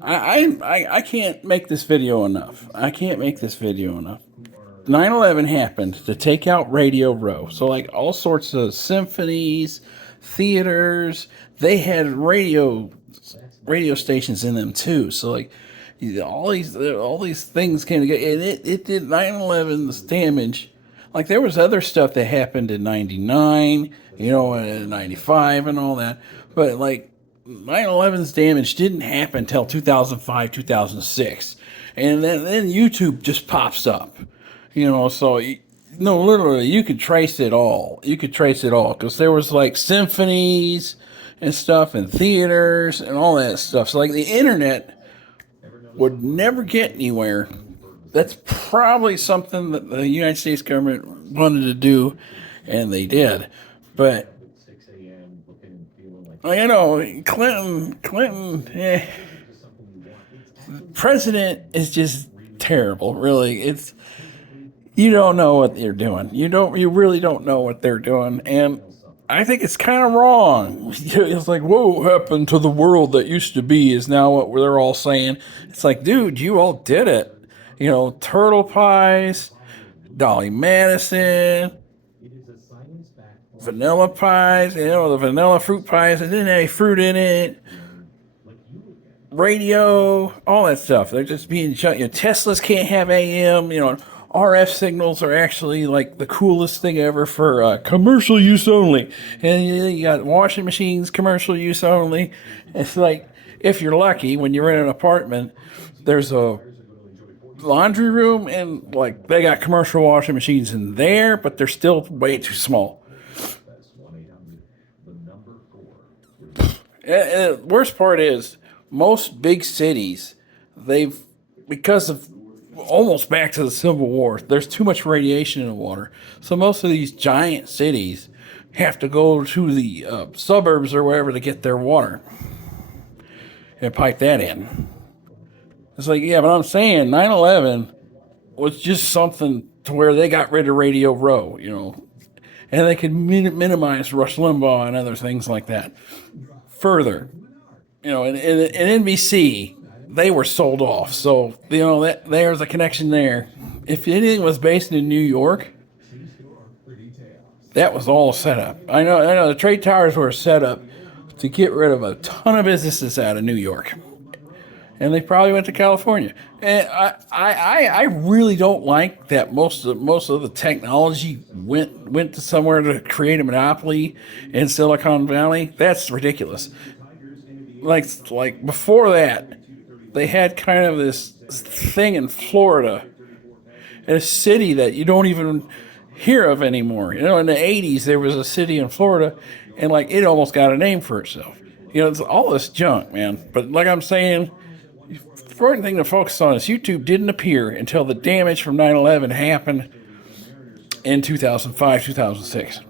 I can't make this video enough. I can't make this video enough. 9/11 happened to take out Radio Row. So, like, all sorts of symphonies, theaters, they had radio stations in them too. So, like, all these things came together, and it did 9/11's damage. Like, there was other stuff that happened in '99, and '95 and all that, but like 9/11's damage didn't happen until 2005, 2006, and then YouTube just pops up. So no, literally, you could trace it all. You could trace it all because there was like symphonies and stuff and theaters and all that stuff. So like the internet would never get anywhere. That's probably something that the United States government wanted to do, and they did. But Clinton, president is just terrible. Really, you don't know what they're doing. You really don't know what they're doing, and I think it's kind of wrong. It's like, what happened to the world that used to be is now what they're all saying. It's like, dude, you all did it. Turtle pies, Dolly Madison, vanilla pies, the vanilla fruit pies, it didn't have any fruit in it. Radio, all that stuff. They're just being shut. Teslas can't have AM. RF signals are actually like the coolest thing ever for commercial use only. And you got washing machines, commercial use only. It's like, if you're lucky, when you're in an apartment, there's a laundry room and like they got commercial washing machines in there, but they're still way too small. And the worst part is most big cities, because of almost back to the Civil War, there's too much radiation in the water. So most of these giant cities have to go to the suburbs or wherever to get their water and pipe that in. It's like, yeah, but I'm saying 9/11 was just something to where they got rid of Radio Row, and they could minimize Rush Limbaugh and other things like that. Further, and NBC, they were sold off. So, that there's a connection there. If anything was based in New York, that was all set up. I know the trade towers were set up to get rid of a ton of businesses out of New York. And they probably went to California. And I really don't like that most of the technology went to somewhere to create a monopoly in Silicon Valley. That's ridiculous. Like before that, they had kind of this thing in Florida, in a city that you don't even hear of anymore. In the '80s, there was a city in Florida, and like it almost got a name for itself. It's all this junk, man. But like I'm saying, the important thing to focus on is YouTube didn't appear until the damage from 9/11 happened in 2005, 2006.